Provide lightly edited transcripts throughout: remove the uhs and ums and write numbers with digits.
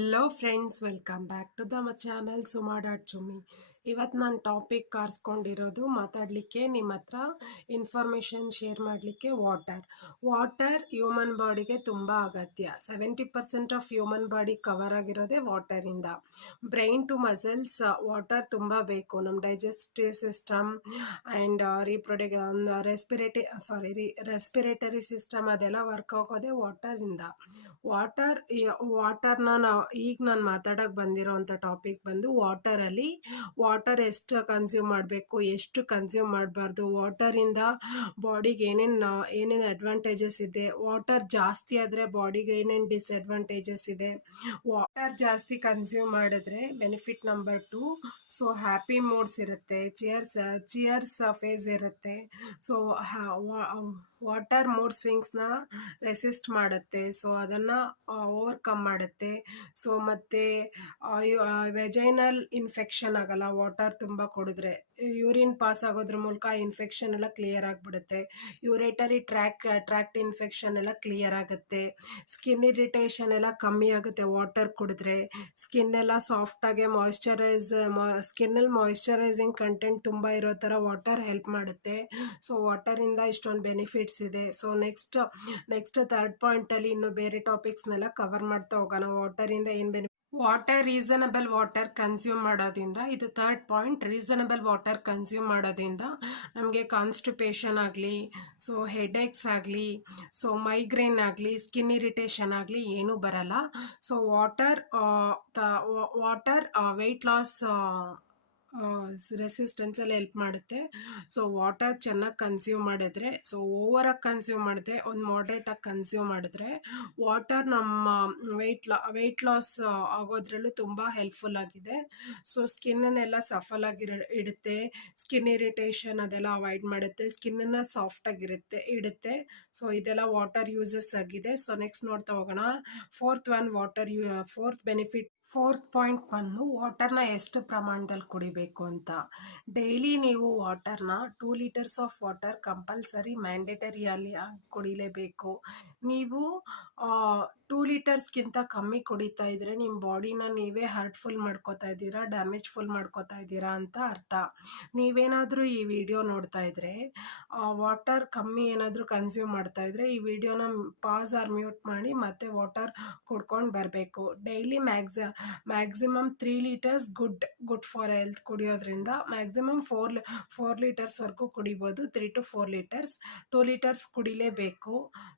Hello friends, welcome back to the channel Suma dot Chummi. ಇವತ್ತು ನಾನು topic ಆರಿಸ್ಕೊಂಡಿರೋದು ಮಾತಾಡಲಿಕ್ಕೆ, ನಿಮ್ಮ ಹತ್ರ ಇನ್ಫಾರ್ಮೇಷನ್ ಶೇರ್ ಮಾಡಲಿಕ್ಕೆ. ವಾಟರ್ ಹ್ಯೂಮನ್ ಬಾಡಿಗೆ ತುಂಬ ಅಗತ್ಯ. 70% ಆಫ್ ಹ್ಯೂಮನ್ ಬಾಡಿ ಕವರ್ ಆಗಿರೋದೇ ವಾಟರಿಂದ. ಬ್ರೈನ್ ಟು ಮಸಲ್ಸ್ ವಾಟರ್ ತುಂಬ ಬೇಕು. ನಮ್ಮ digestive system and respiratory system ಅದೆಲ್ಲ ವರ್ಕ್ ಆಗೋದೇ ವಾಟರಿಂದ. ವಾಟರ್ನ ಈಗ ನಾನು ಮಾತಾಡೋಕೆ ಬಂದಿರೋವಂಥ ಟಾಪಿಕ್ ಬಂದು ವಾಟರ್ ಎಷ್ಟು ಕನ್ಸ್ಯೂಮ್ ಮಾಡಬೇಕು, ಎಷ್ಟು ಕನ್ಸ್ಯೂಮ್ ಮಾಡಬಾರ್ದು, ವಾಟರಿಂದ ಬಾಡಿಗೆ ಏನೇನು ಅಡ್ವಾಂಟೇಜಸ್ ಇದೆ, ವಾಟರ್ ಜಾಸ್ತಿ ಆದರೆ ಬಾಡಿಗೆ ಏನೇನು ಡಿಸ್ಅಡ್ವಾಂಟೇಜಸ್ ಇದೆ. ವಾಟರ್ ಜಾಸ್ತಿ ಕನ್ಸ್ಯೂಮ್ ಮಾಡಿದ್ರೆ benefit number 2, so happy moods ಇರುತ್ತೆ, ಚಿಯರ್ಸ್ ಫೇಸ್ ಇರುತ್ತೆ. ಸೊ ವಾಟರ್ ಮೂಡ್ ಸ್ವಿಂಗ್ಸ್ನ ರೆಸಿಸ್ಟ್ ಮಾಡುತ್ತೆ, ಸೊ ಅದನ್ನು ಓವರ್ಕಮ್ ಮಾಡುತ್ತೆ. ಸೊ ಮತ್ತು ವೆಜೈನಲ್ ಇನ್ಫೆಕ್ಷನ್ ಆಗಲ್ಲ ವಾಟರ್ ತುಂಬ ಕುಡಿದ್ರೆ. ಯೂರಿನ್ ಪಾಸ್ ಆಗೋದ್ರ ಮೂಲಕ ಇನ್ಫೆಕ್ಷನ್ ಎಲ್ಲ ಕ್ಲಿಯರ್ ಆಗಿಬಿಡುತ್ತೆ. ಯೂರೇಟರಿ ಟ್ರ್ಯಾಕ್ಟ್ ಇನ್ಫೆಕ್ಷನ್ ಎಲ್ಲ ಕ್ಲಿಯರ್ ಆಗುತ್ತೆ. ಸ್ಕಿನ್ ಇರಿಟೇಷನ್ ಎಲ್ಲ ಕಮ್ಮಿ ಆಗುತ್ತೆ ವಾಟರ್ ಕುಡಿದ್ರೆ. ಸ್ಕಿನ್ ಎಲ್ಲ ಸಾಫ್ಟಾಗಿ ಸ್ಕಿನ್ನಲ್ಲಿ ಮಾಯಿಶ್ಚರೈಸಿಂಗ್ ಕಂಟೆಂಟ್ ತುಂಬ ಇರೋ ಥರ ವಾಟರ್ ಹೆಲ್ಪ್ ಮಾಡುತ್ತೆ. ಸೊ ವಾಟರಿಂದ ಇಷ್ಟೊಂದು ಬೆನಿಫಿಟ್ಸ್ ಇದೆ. ಸೊ ನೆಕ್ಸ್ಟ್ ಥರ್ಡ್ ಪಾಯಿಂಟಲ್ಲಿ ಇನ್ನು ಬೇರೆ ಟಾಪಿಕ್ಸ್ನೆಲ್ಲ ಕವರ್ ಮಾಡ್ತಾ ಹೋಗೋಣ. ವಾಟರಿಂದ ಏನು ರೀಸನಬಲ್ ವಾಟರ್ ಕನ್ಸ್ಯೂಮ್ ಮಾಡೋದ್ರಿಂದ, ಇದು third point. Reasonable water consume ಮಾಡೋದ್ರಿಂದ ನಮಗೆ ಕಾನ್ಸ್ಟಿಪೇಷನ್ ಆಗಲಿ, ಸೊ ಹೆಡೇಕ್ಸ್ ಆಗಲಿ, ಸೊ ಮೈಗ್ರೇನ್ ಆಗಲಿ, ಸ್ಕಿನ್ ಇರಿಟೇಷನ್ ಆಗಲಿ ಏನೂ ಬರಲ್ಲ. ಸೊ ವಾಟರ್ ವೆಯ್ಟ್ ಲಾಸ್ ರೆಸಿಸ್ಟೆನ್ಸಲ್ಲಿ ಹೆಲ್ಪ್ ಮಾಡುತ್ತೆ. ಸೊ ವಾಟರ್ ಚೆನ್ನಾಗಿ ಕನ್ಸ್ಯೂಮ್ ಮಾಡಿದ್ರೆ, ಸೊ ಓವರಾಗಿ ಕನ್ಸ್ಯೂಮ್ ಮಾಡಿದ್ರೆ, ಒಂದು ಮಾಡ್ರೇಟಾಗಿ ಕನ್ಸ್ಯೂಮ್ ಮಾಡಿದ್ರೆ ವಾಟರ್ ನಮ್ಮ ವೆಯ್ಟ್ ಲಾಸ್ ಆಗೋದ್ರಲ್ಲೂ ತುಂಬ ಹೆಲ್ಪ್ಫುಲ್ ಆಗಿದೆ. ಸೊ ಸ್ಕಿನ್ನನ್ನೆಲ್ಲ ಸಫಲಾಗಿ ಇಡುತ್ತೆ. ಸ್ಕಿನ್ ಇರಿಟೇಷನ್ ಅದೆಲ್ಲ ಅವಾಯ್ಡ್ ಮಾಡುತ್ತೆ. ಸ್ಕಿನ್ನನ್ನು ಸಾಫ್ಟಾಗಿರುತ್ತೆ ಇಡುತ್ತೆ. ಸೊ ಇದೆಲ್ಲ ವಾಟರ್ ಯೂಸಸ್ ಆಗಿದೆ. ಸೊ ನೆಕ್ಸ್ಟ್ ನೋಡ್ತಾ ಹೋಗೋಣ. ಫೋರ್ತ್ ಪಾಯಿಂಟ್ ಬಂದು ವಾಟರ್ನ ಎಷ್ಟು ಪ್ರಮಾಣದಲ್ಲಿ ಕುಡಿಬೇಕು ಅಂತ. ಡೈಲಿ ನೀವು ವಾಟರ್ನ 2 ಲೀಟರ್ಸ್ ಆಫ್ ವಾಟರ್ ಕಂಪಲ್ಸರಿ ಮ್ಯಾಂಡೇಟರಿಯಲ್ಲಿ ಕುಡಿಲೇಬೇಕು. ನೀವು 2 ಲೀಟರ್ಸ್ಗಿಂತ ಕಮ್ಮಿ ಕುಡಿತಾ ಇದ್ರೆ ನಿಮ್ಮ ಬಾಡಿನ ನೀವೇ ಹರ್ಟ್ಫುಲ್ ಮಾಡ್ಕೋತಾ ಇದ್ದೀರಾ, ಡ್ಯಾಮೇಜ್ಫುಲ್ ಮಾಡ್ಕೋತಾ ಇದ್ದೀರಾ ಅಂತ ಅರ್ಥ. ನೀವೇನಾದರೂ ಈ ವಿಡಿಯೋ ನೋಡ್ತಾ ಇದ್ರೆ ವಾಟರ್ ಕಮ್ಮಿ ಏನಾದರೂ ಕನ್ಸ್ಯೂಮ್ ಮಾಡ್ತಾ ಇದ್ರೆ ಈ ವಿಡಿಯೋನ ಪಾಸ್ ಆರ್ ಮ್ಯೂಟ್ ಮಾಡಿ ಮತ್ತೆ ವಾಟರ್ ಕುಡ್ಕೊಂಡು ಬರಬೇಕು. Daily maximum 3 litres good for health ಕುಡಿಯೋದ್ರಿಂದ. ಮ್ಯಾಕ್ಸಿಮಮ್ 4 ಲೀಟರ್ಸ್ವರೆಗೂ ಕುಡಿಬೋದು. 3 to 4 ಲೀಟರ್ಸ್. 2 ಲೀಟರ್ಸ್ ಕುಡಿಲೇಬೇಕು.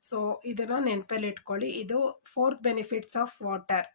ಸೊ ಇದನ್ನು ನೆನಪಲ್ಲಿ ಇಟ್ಕೊಳ್ಳಿ. ಇದು 4th ಬೆನಿಫಿಟ್ಸ್ ಆಫ್ ವಾಟರ್.